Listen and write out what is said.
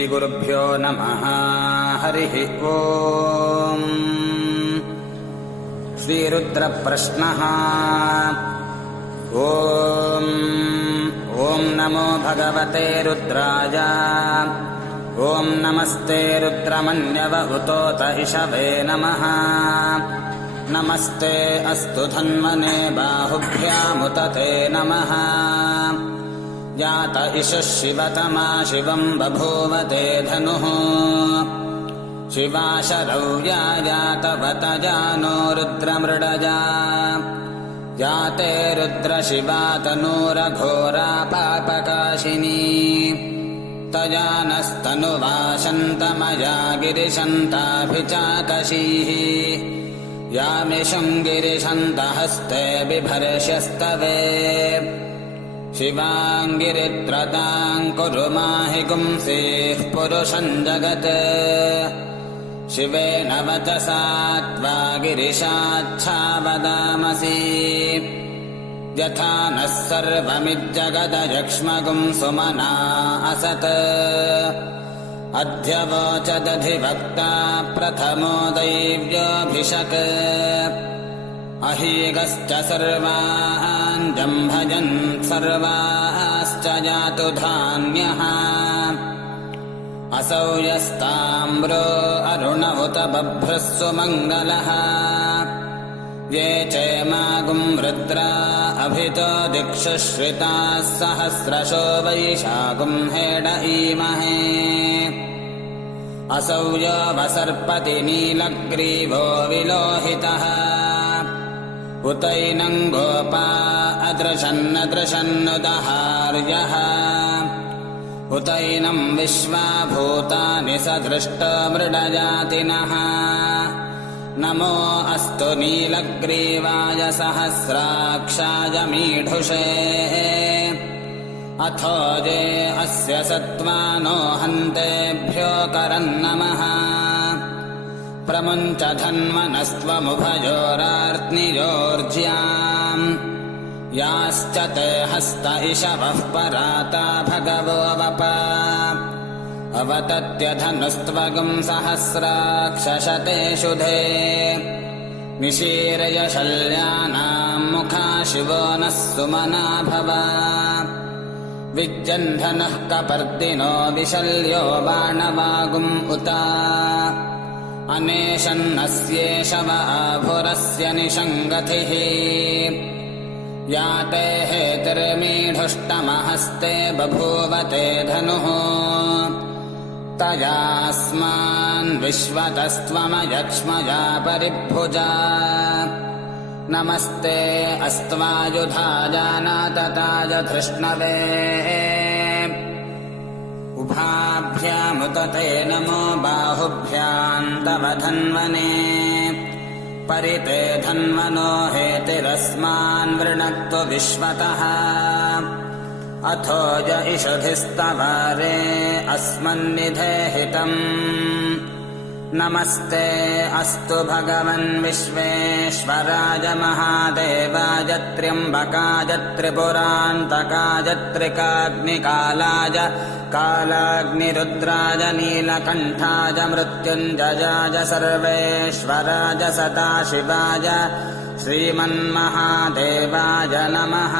श्रीगुरुभ्यो नमः। हरिः ओम्। श्रीरुद्रप्रश्नः। ॐ नमो भगवते रुद्राय। ॐ नमस्ते रुद्रमन्यव उतोत इषवे नमः। नमस्ते अस्तु धन्वने बाहुभ्यामुत ते नमः। जात इषः शिवतमा शिवम् बभूव ते धनुः। शिवाशरौर्या जातवत जानो रुद्रमृडजा। जाते रुद्रशिवा तनूरघोरा पापकाशिनी। तजानस्तनुवाशन्तमया गिरिशन्ताभिचाकशीः। यामिषम् गिरिशन्तहस्ते बिभर्ष्यस्तवे। शिवाङ्गिरित्रताम् कुरु माहि गुंसीः पुरुषम् जगत्। शिवेन वचसा त्वा गिरिशाच्छा वदामसि। यथा नः सर्वमिज्जगदयक्ष्मगुम् सुमना असत्। अद्य वोचदधिवक्ता प्रथमो दैव्योऽभिषक्। अहीगश्च सर्वान् जम्भजन् सर्वाश्च जातु धान्यः। असौ यस्ताम्रो अरुण उत बभ्रः सुमङ्गलः। ये चेमागुम् रुद्रा अभितो दिक्षु श्रिताः सहस्रशो वैशागुम् हेड ईमहे। असौ यो वसर्पति नीलग्रीवो विलोहितः। उतैनम् गोपा अदृशन्नदृशन्नुदहार्यः। उतैनम् विश्वा भूतानि सदृष्टो मृडजातिनः। नमो अस्तु नीलग्रीवाय सहस्राक्षाय मीढुषे। अथो ये अस्य सत्त्वानो हन्तेभ्यो करन्नमः। प्रमुञ्च धन्वनस्त्वमुभयोरार्त्नियोर्ज्याम्। याश्च ते हस्त इषवः पराता भगवो वप। अवतत्यधनुस्त्वगुम् सहस्राक्षशते शुधे। निशीर्य शल्यानाम् मुखा शिवो नः सुमना भव। विज्जन्धनः कपर्दिनो विशल्यो बाणवागुम् उत। अनेशन्नस्येष व आभुरस्य निषङ्गतिः। याते हेतिर्मीढुष्टमहस्ते बभूव ते धनुः। तयास्मान् विश्वतस्त्वमयक्ष्मजा परिभुजा। नमस्ते अस्त्वायुधाजानातताय धृष्णवे। उभाभ्यामुत ते नमो बाहुभ्याम् तव धन्वने। परिते धन्वनो हेतिरस्मान् वृणक्तु विश्वतः। अथो य इषुधिस्तवारे अस्मन्निधेहितम्। नमस्ते अस्तु भगवन् विश्वेश्वराय महादेवाय त्र्यम्बकाय त्रिपुरान्तकाय त्रिकाग्निकालाय कालाग्निरुद्राय नीलकण्ठाय मृत्युञ्जयाय सर्वेश्वराय सदाशिवाय श्रीमन्महादेवाय नमः।